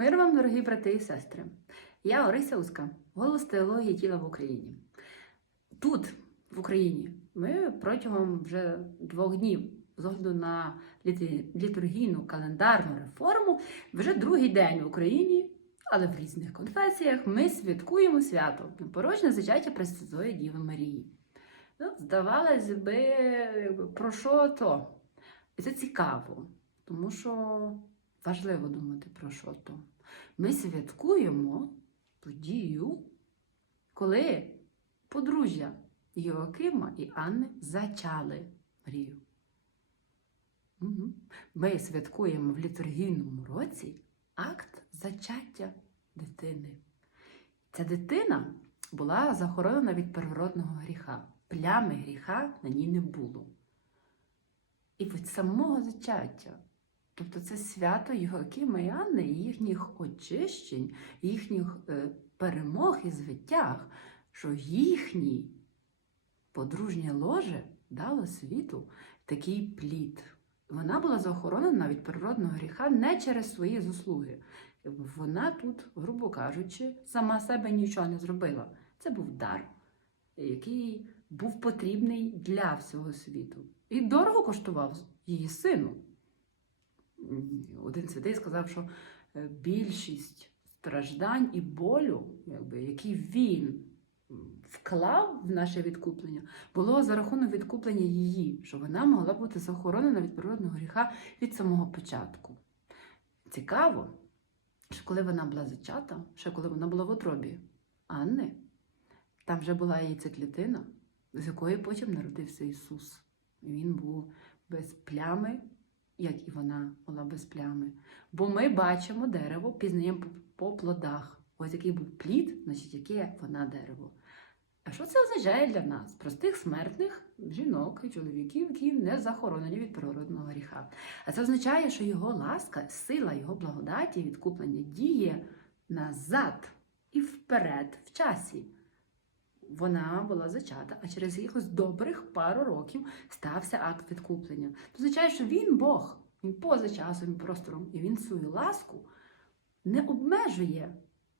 Мир вам, дорогі брати і сестри. Я Орися Уска, голос теології тіла в Україні. Тут, в Україні, ми протягом вже двох днів, з огляду на літургійну календарну реформу, вже другий день в Україні, але в різних конфесіях, ми святкуємо свято непорочне зачаття Пресвятої Діви Марії. Ну, здавалось би, про що то? І це цікаво, тому що важливо думати про що то. Ми святкуємо подію, коли подружжя Йоакима і Анни зачали Марію. Мгм. Ми святкуємо в літургійному році акт зачаття дитини. Ця дитина була захоронена від первородного гріха. Плями гріха на ній не було. І від самого зачаття. Тобто це свято Йоакима і їхніх очищень, їхніх е, перемог і звитяг, що їхнє подружнє ложе дало світу такий плід. Вона була захоронена від природного гріха не через свої заслуги. Вона тут, грубо кажучи, сама себе нічого не зробила. Це був дар, який був потрібний для всього світу. І дорого коштував її сину. Один святий сказав, що е, більшість страждань і болю, якби, які він вклав в наше відкуплення, було за рахунок відкуплення її, що вона могла бути захоронена від природного гріха від самого початку. Цікаво, що коли вона була зачата, ще коли вона була в утробі Анни, там вже була її циклітина, з якої потім народився Ісус. Він був без плями, як і вона була без плями. Бо ми бачимо дерево, пізнаємо по, плодах. Ось який був плід, значить, яке вона дерево. А що це означає для нас, простих смертних жінок і чоловіків, які не захоронені від природного гріха? А це означає, що його ласка, сила його благодаті, відкуплення діє назад і вперед в часі. Вона була зачата, а через якихось добрих пару років стався акт відкуплення. Це означає, що він Бог, він поза часом і простором, і він свою ласку не обмежує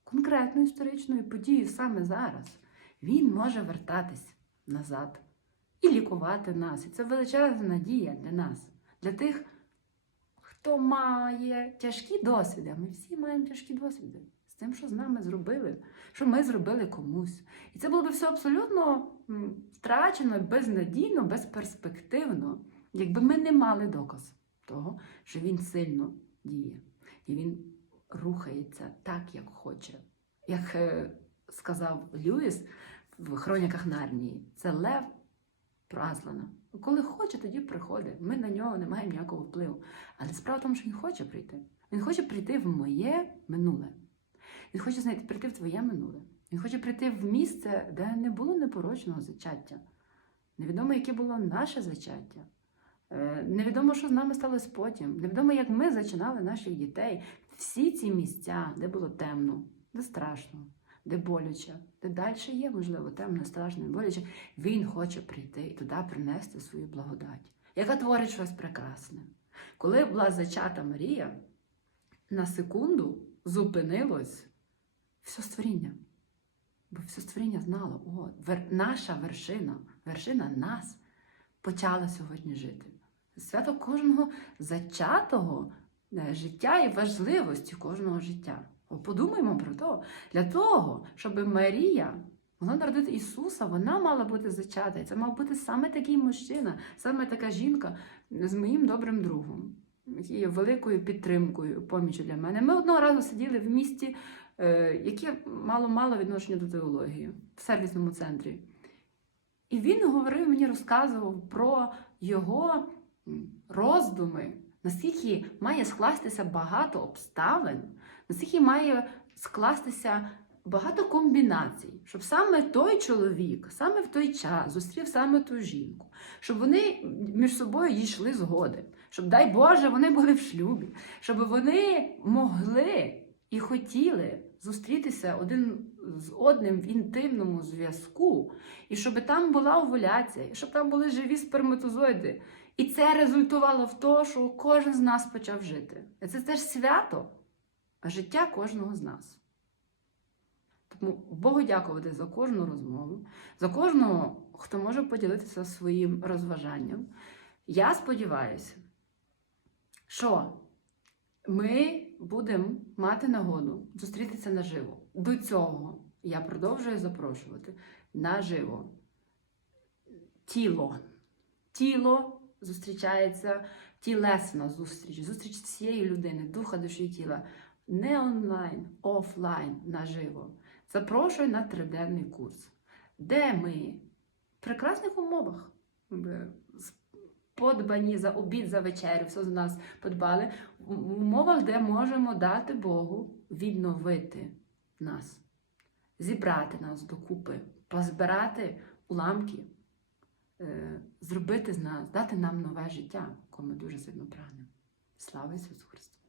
конкретною історичною подією саме зараз. Він може вертатись назад і лікувати нас. І це величезна надія для нас, для тих, хто має тяжкі досвіди. Ми всі маємо тяжкі досвіди тим, що з нами зробили, що ми зробили комусь. І це було б все абсолютно втрачено, безнадійно, безперспективно, якби ми не мали доказ того, що він сильно діє. І він рухається так, як хоче. Як е, сказав Льюіс в хроніках Нарнії, це лев Праслана. Коли хоче, тоді приходить. Ми на нього не маємо ніякого впливу. Але справа в тому, що він хоче прийти. Він хоче прийти в моє минуле. Він хоче знайти прийти в твоє минуле. Він хоче прийти в місце, де не було непорочного зачаття. Невідомо, яке було наше зачаття. Е, Невідомо, що з нами сталося потім. Невідомо, як ми зачинали наших дітей. Всі ці місця, де було темно, де страшно, де боляче, де далі є, можливо, темно, страшно боляче. Він хоче прийти і туди принести свою благодать, яка творить щось прекрасне. Коли була зачата Марія, на секунду зупинилось все створіння. Бо все створіння знало, о, вер, наша вершина, вершина нас почала сьогодні жити. Свято кожного зачатого е, життя і важливості кожного життя. О, Подумаймо про то. Для того, щоб Марія могла народити Ісуса, вона мала бути зачата. І це мав бути саме такий мужчина, саме така жінка з моїм добрим другом, який є великою підтримкою, помічю для мене. Ми одного разу сиділи в місті, яке мало-мало відношення до теології, в сервісному центрі. І він говорив мені, розказував про його роздуми, наскільки має скластися багато обставин, наскільки має скластися багато комбінацій, щоб саме той чоловік, саме в той час зустрів саме ту жінку, щоб вони між собою дійшли згоди, щоб, дай Боже, вони були в шлюбі, щоб вони могли і хотіли зустрітися один з одним в інтимному зв'язку, і щоб там була овуляція, і щоб там були живі сперматозоїди. І це результувало в тому, що кожен з нас почав жити. І це теж свято. життя кожного з нас. Тому Богу дякувати за кожну розмову, за кожного, хто може поділитися своїм розважанням. Я сподіваюся, що ми будемо мати нагоду зустрітися наживо. До цього я продовжую запрошувати наживо. Тіло. Тіло зустрічається, тілесна зустріч, зустріч цієї людини, духа, душі тіла. Не онлайн, офлайн, наживо. Запрошую на триденний курс, де ми в прекрасних умовах. Подбані за обід, за вечерю, все за нас подбали. В умовах, де можемо дати Богу відновити нас, зібрати нас докупи, позбирати уламки, е, зробити з нас, дати нам нове життя, кому дуже сильно прагнемо. Слава Ісусу Христу!